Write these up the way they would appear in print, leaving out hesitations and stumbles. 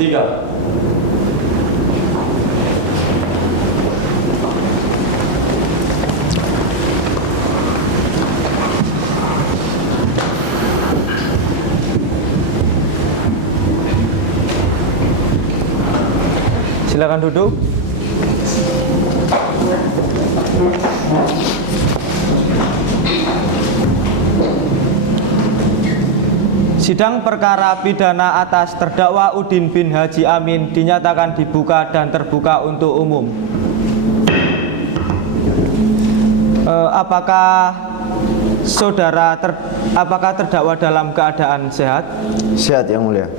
3. Silakan duduk. Sidang perkara pidana atas terdakwa Udin bin Haji Amin dinyatakan dibuka dan terbuka untuk umum. Apakah terdakwa dalam keadaan sehat? Sehat yang mulia.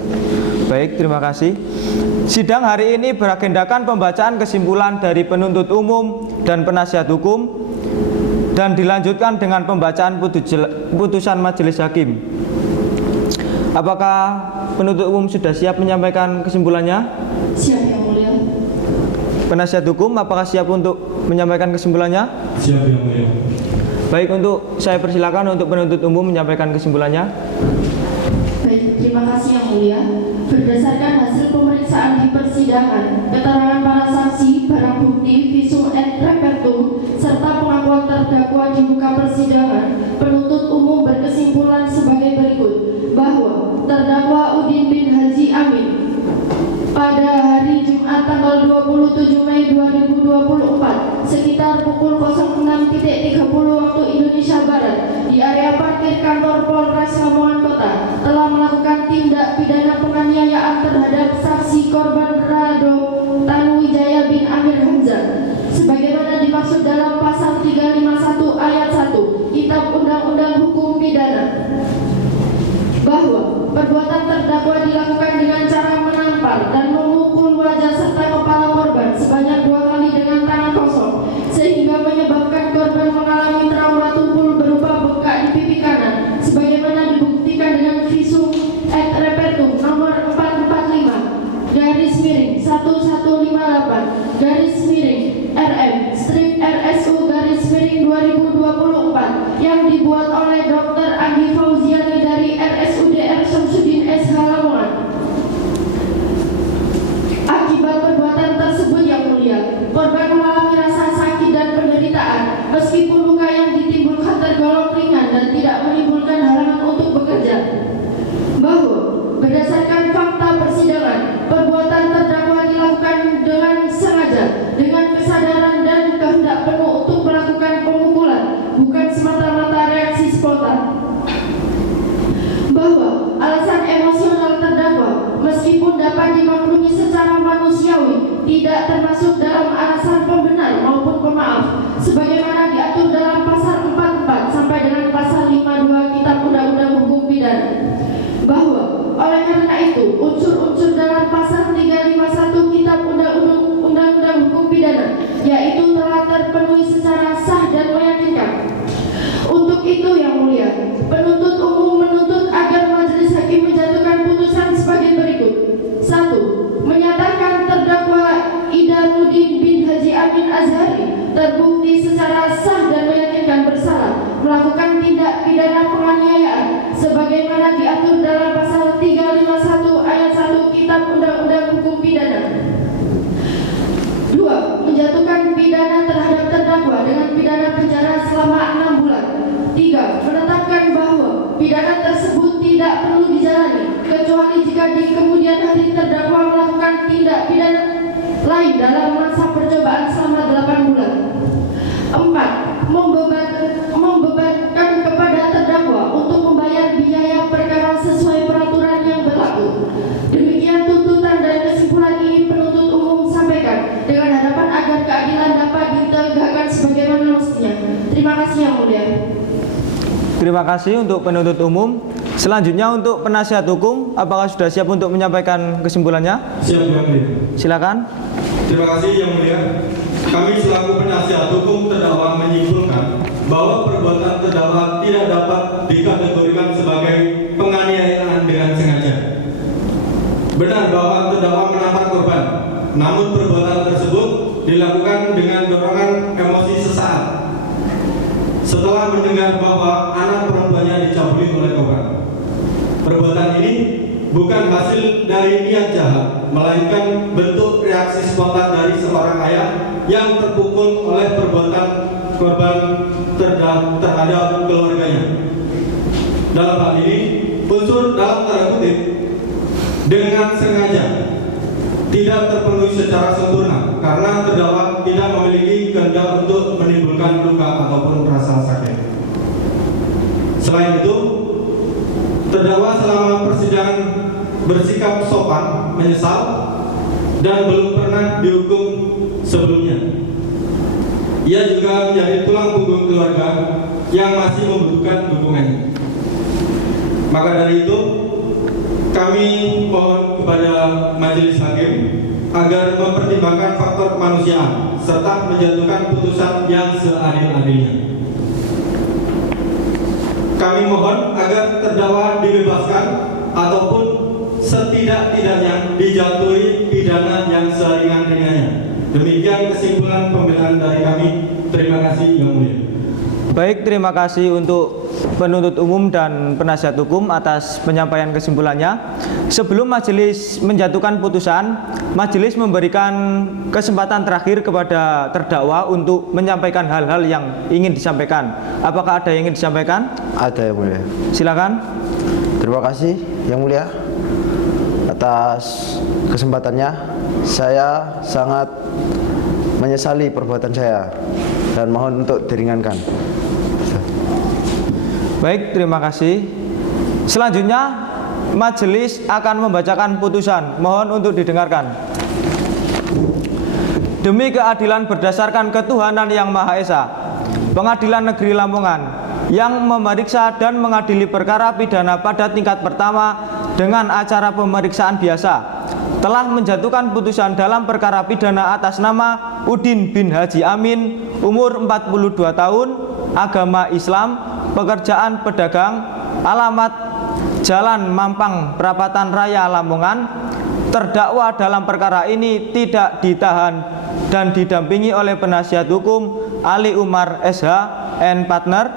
Baik, terima kasih. Sidang hari ini beragendakan pembacaan kesimpulan dari penuntut umum dan penasihat hukum dan dilanjutkan dengan pembacaan putusan majelis hakim. Apakah penuntut umum sudah siap menyampaikan kesimpulannya? Siap yang mulia. Penasihat hukum apakah siap untuk menyampaikan kesimpulannya? Siap yang mulia. Baik, untuk saya persilakan untuk penuntut umum menyampaikan kesimpulannya. Baik, terima kasih yang mulia. Berdasarkan hasil pemeriksaan di persidangan, keterangan para saksi, barang bukti, visum et repertum, serta pengakuan terdakwa di muka persidangan, penuntut umum berkesimpulan sebagai berikut, bahwa terdakwa Udin bin Haji Amin pada hari Jumat tanggal 27 Mei 2024 sekitar pukul 06.30 waktu Indonesia Barat di area parkir kantor Polres Lamongan Kota telah melakukan tindak pidana penganiayaan terhadap saksi korban Rado Tanuwijaya bin Amir Hamzah sebagaimana dimaksud dalam pasal 351 ayat 1 Kitab Undang-Undang Hukum Pidana, bahwa perbuatan terdakwa dilakukan dengan cara menampar dan memukul wajah serta kepala korban sebanyak 2 kali dengan tangan kosong sehingga menyebabkan korban mengalami trauma tumpul berupa bengkak di pipi kanan sebagaimana dibuktikan dengan visum et repertum nomor 445 garis miring 1158 garis miring RM strip RSU garis miring 2024 yang dibuat oleh Dr. Andi Fauziani dari RSUD R. Syamsuddin SH Lamongan. Akibat perbuatan tersebut yang mulia, korban mengalami rasa sakit dan penderitaan meskipun luka yang ditimbulkan tergolong ringan dan tidak menimbulkan halangan untuk bekerja. Bahwa berdasarkan fakta persidangan, perbuatan terdakwa dilakukan dengan sengaja, dengan kesadaran dan kehendak penuh untuk melakukan pemukulan, bukan semata-mata reaksi spontan. Bahwa alasan emosional terdakwa meskipun dapat dimaklumi secara manusiawi tidak termasuk dalam alasan pembenar maupun pemaaf sebagaimana diatur dalam pasal 44 sampai dengan pasal 52 Kitab Undang-Undang Hukum Pidana. Bahwa oleh karena itu unsur-unsur dalam pasal 351 Kitab Undang-Undang Hukum Pidana yaitu telah terpenuhi secara sah dan meyakinkan. Untuk itu yang mulia, penuntut umum menuntut agar majelis hakim menjatuhkan putusan sebagai berikut. 1. Menyatakan terdakwa Idanuddin bin Haji Amin Azhari terbukti secara sah dan meyakinkan bersalah melakukan tindak pidana penganiayaan sebagaimana diatur dalam pasal 351 ayat 1 Kitab Undang-Undang Hukum Pidana. 2. Menjatuhkan pidana terhadap terdakwa dengan pidana penjara selama 6 bulan. 3. Menetapkan bahwa pidana tersebut tidak perlu dijalani kecuali jika di kemudian hari terdakwa melakukan tindak pidana lain dalam masa percobaan selama 8 bulan. 4. Membebankan kepada terdakwa untuk membayar biaya perkara sesuai peraturan yang berlaku. Demikian tuntutan dan kesimpulan ini penuntut umum sampaikan dengan harapan agar keadilan dapat ditegakkan sebagaimana mestinya. Terima kasih yang mulia. Terima kasih untuk penuntut umum. Selanjutnya untuk penasihat hukum, apakah sudah siap untuk menyampaikan kesimpulannya? Siap yang mulia. Silakan. Terima kasih yang mulia. Kami selaku penasihat hukum terdakwa menyimpulkan bahwa perbuatan terdakwa tidak dapat dikategorikan sebagai penganiayaan dengan sengaja. Benar bahwa terdakwa menampar korban, namun perbuatan tersebut dilakukan dengan dorongan emosi sesaat setelah mendengar bahwa anak perempuannya dicabuli oleh korban. Perbuatan ini bukan hasil dari niat jahat, melainkan bentuk reaksi spontan dari seorang ayah yang terpukul oleh perbuatan korban terhadap keluarganya. Dalam hal ini, unsur dalam tanda kutip dengan sengaja tidak terpenuhi secara sempurna karena terdakwa tidak memiliki kehendak untuk menimbulkan luka ataupun rasa sakit. Selain itu, terdakwa selama persidangan bersikap sopan, menyesal, dan belum pernah dihukum sebelumnya. Ia juga menjadi tulang punggung keluarga yang masih membutuhkan dukungannya. Maka dari itu, kami mohon kepada majelis hakim agar mempertimbangkan faktor kemanusiaan serta menjatuhkan putusan yang seadil-adilnya. Kami mohon agar terdakwa dibebaskan ataupun setidak-tidaknya dijatuhi pidana yang seringan-ringannya. Demikian kesimpulan pembelaan dari kami. Terima kasih Yang Mulia. Baik, terima kasih untuk penuntut umum dan penasihat hukum atas penyampaian kesimpulannya. Sebelum majelis menjatuhkan putusan, majelis memberikan kesempatan terakhir kepada terdakwa untuk menyampaikan hal-hal yang ingin disampaikan. Apakah ada yang ingin disampaikan? Ada, Yang Mulia. Silakan. Terima kasih Yang Mulia atas kesempatannya. Saya sangat menyesali perbuatan saya dan mohon untuk diringankan. Baik, terima kasih. Selanjutnya, majelis akan membacakan putusan. Mohon untuk didengarkan. Demi keadilan berdasarkan ketuhanan yang Maha Esa, Pengadilan Negeri Lamongan yang memeriksa dan mengadili perkara pidana pada tingkat pertama dengan acara pemeriksaan biasa telah menjatuhkan putusan dalam perkara pidana atas nama Udin bin Haji Amin, umur 42 tahun, agama Islam, pekerjaan pedagang, alamat Jalan Mampang, Perapatan Raya, Lamongan. Terdakwa dalam perkara ini tidak ditahan dan didampingi oleh penasihat hukum Ali Umar SH and Partner.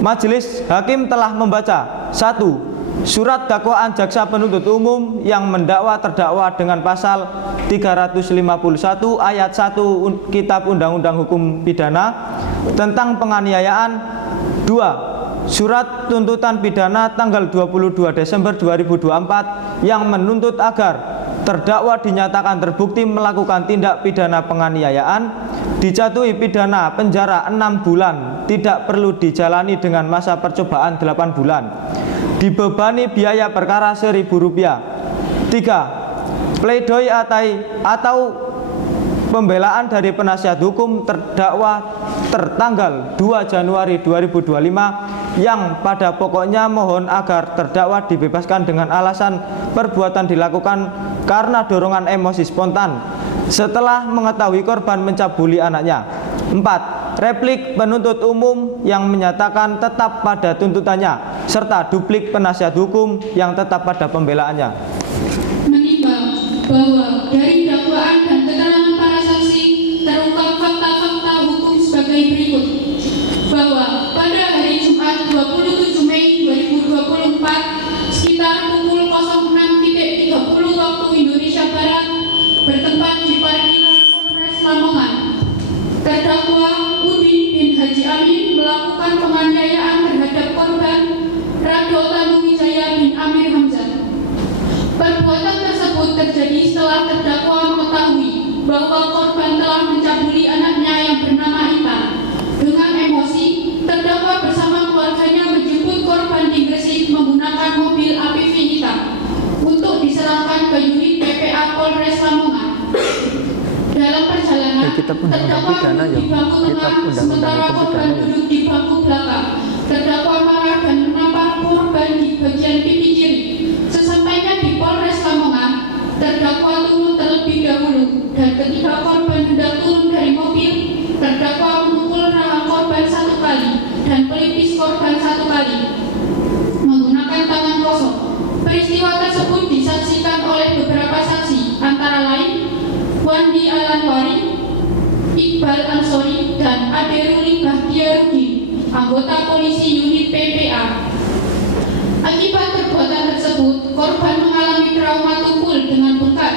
Majelis hakim telah membaca 1. Surat dakwaan jaksa penuntut umum yang mendakwa terdakwa dengan pasal 351 ayat 1 Kitab Undang-Undang Hukum Pidana tentang penganiayaan. 2. Surat tuntutan pidana tanggal 22 Desember 2024 yang menuntut agar terdakwa dinyatakan terbukti melakukan tindak pidana penganiayaan, dijatuhi pidana penjara 6 bulan, tidak perlu dijalani dengan masa percobaan 8 bulan, dibebani biaya perkara Rp1.000. 3. Pledoi atau pembelaan dari penasihat hukum terdakwa tertanggal 2 Januari 2025 yang pada pokoknya mohon agar terdakwa dibebaskan dengan alasan perbuatan dilakukan karena dorongan emosi spontan setelah mengetahui korban mencabuli anaknya. 4. Replik penuntut umum yang menyatakan tetap pada tuntutannya serta duplik penasihat hukum yang tetap pada pembelaannya. Menimbang bahwa dari dakwaan dan keterangan para saksi terungkap fakta-fakta hukum sebagai berikut, bahwa pada hari Jumat 27 Mei 2024 sekitar pukul 06.30 waktu Indonesia Barat bertempat di parkiran Polres Lamongan, terdakwa Udin bin Haji Amin melakukan penganiayaan terhadap korban Rado Tanuwijaya bin Amir Hamzah. Perbuatan tersebut terjadi setelah terdakwa mengetahui bahwa korban telah mencabuli anaknya yang bernama Intan. Dengan emosi, terdakwa bersama keluarganya menjemput korban di Gresik menggunakan mobil APV hitam untuk diserahkan ke unit PPA Polres Lamongan. Dalam perjalanan, terdakwa duduk di bangku tengah, sementara korban duduk di bangku belakang. Terdakwa marah dan menampar korban di bagian pipi kiri. Sesampainya di Polres Lamongan, terdakwa turun terlebih dahulu dan ketika korban hendak turun dari mobil, terdakwa memukul rahang korban 1 kali dan pelipis korban 1 kali menggunakan tangan kosong. Peristiwa tersebut disaksikan oleh beberapa saksi, antara lain Wandi Alanwari, Iqbal Ansori, dan Aderuli Bahtiarudin, anggota polisi unit PPA. Akibat perbuatan tersebut, korban mengalami trauma tumpul dengan bengkak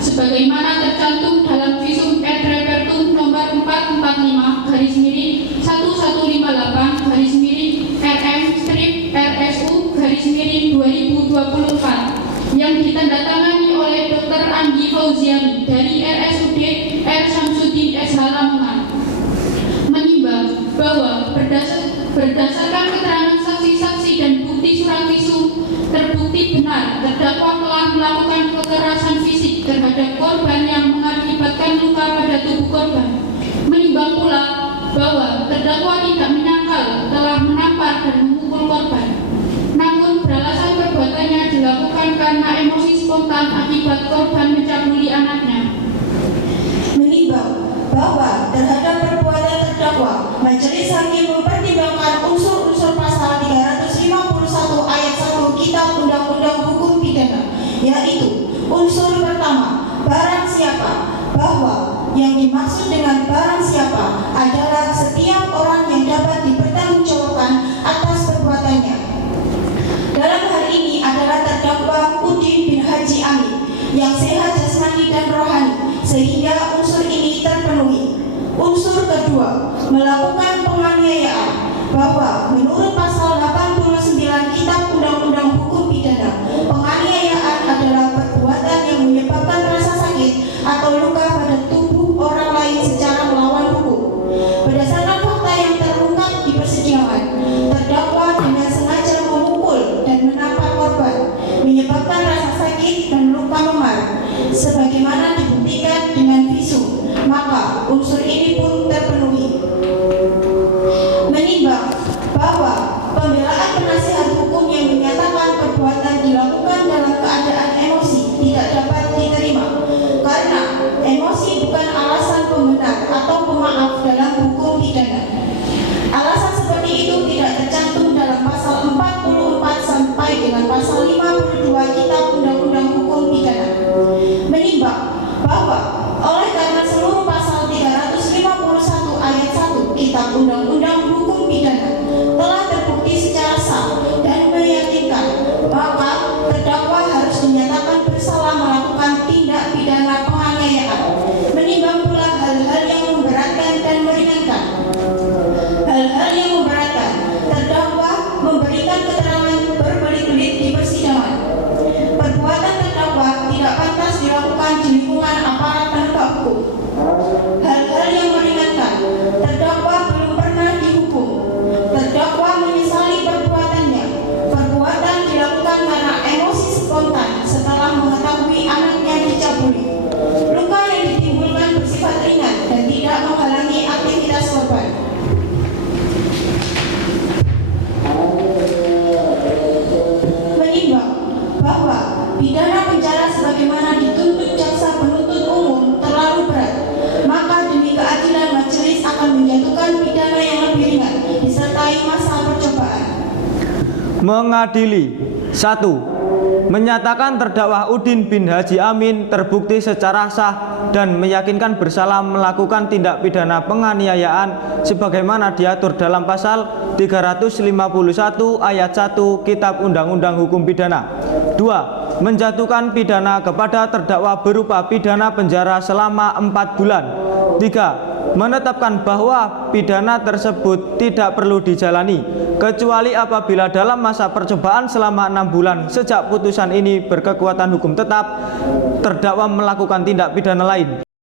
sebagaimana tercantum dalam Visum et Repertum nomor 445/11-RM/RSU/2024 yang ditandatangani oleh Dr. Anggi Fauziani dari RSUD R. Syamsuddin SH Lamongan. Menimbang bahwa berdasarkan keterangan saksi-saksi dan bukti surat visum terbukti benar terdakwa telah melakukan kekerasan fisik terhadap korban yang mengakibatkan luka pada tubuh korban. Menimbang pula bahwa terdakwa tidak menyangkal telah menampar dan memukul korban, namun beralasan perbuatannya dilakukan karena emosi spontan akibat korban mencabuli anaknya. Menimbang bahwa terhadap perbuatan terdakwa, majelis hakim mempertimbangkan unsur-unsur pasal 351 ayat 1 Kitab Undang-Undang Hukum Pidana, yaitu unsur pertama, barang siapa, bahwa yang dimaksud dengan barang siapa adalah setiap orang yang dapat dipertanggungjawabkan atas perbuatannya. Dalam hal ini adalah terdakwa Udin bin Haji Amin yang sehat jasmani dan rohani, sehingga unsur ini terpenuhi. Unsur kedua, melakukan penganiayaan, bahwa menurut pasal 89 Kitab Undang-Undang Hukum Pidana, penganiayaan adalah perbuatan yang menyebabkan rasa sakit atau luka pada tubuh orang lain secara melawan hukum. Berdasarkan fakta yang terungkap di persidangan, terdakwa dengan sengaja memukul dan menampar korban, menyebabkan rasa sakit dan luka memar, sebagaimana dibuktikan dengan visum, maka unsur ini pun terpenuhi. Menimbang bahwa pembelaan penasihat hukum yang menyatakan perbuatan dilakukan dalam keadaan emosi tidak dapat diterima, karena emosi bukan alasan pembenar atau pemaaf dalam hukum pidana. Alasan seperti itu tidak tercantum dalam pasal 44 sampai dengan pasal 52 Kitab Undang-Undang Hukum Pidana. Menimbang bahwa oleh karena seluruh pasal 351 ayat 1 Kitab Undang-Undang Hukum Pidana telah terbukti secara sah dan meyakinkan, maka terdakwa harus dinyatakan bersalah melakukan tindak pidana penganiayaan. Menimbang pula hal-hal yang memberatkan dan meringankan. Hal-hal yang memberatkan, terdakwa memberikan keterangan berbelit-belit di persidangan. Perbuatan terdakwa tidak pantas dilakukan di lingkungan aparat penegak hukum. Hal-hal yang meringankan, terdakwa belum pernah dihukum. Terdakwa menyesali perbuatannya. Perbuatan dilakukan karena emosi spontan setelah mengetahui anaknya dicabuli. Luka yang ditimbulkan bersifat ringan dan tidak menghalangi aktivitas korban. Menimbang bahwa pidana penjara sebagaimana dituntut jaksa penuntut umum terlalu berat, maka demi keadilan majelis akan menjatuhkan pidana yang lebih ringan disertai masa percobaan. Mengadili. 1. Menyatakan terdakwa Udin bin Haji Amin terbukti secara sah dan meyakinkan bersalah melakukan tindak pidana penganiayaan sebagaimana diatur dalam pasal 351 ayat 1 Kitab Undang-Undang Hukum Pidana. 2. Menjatuhkan pidana kepada terdakwa berupa pidana penjara selama 4 bulan. 3. Menetapkan bahwa pidana tersebut tidak perlu dijalani kecuali apabila dalam masa percobaan selama 6 bulan sejak putusan ini berkekuatan hukum tetap terdakwa melakukan tindak pidana lain.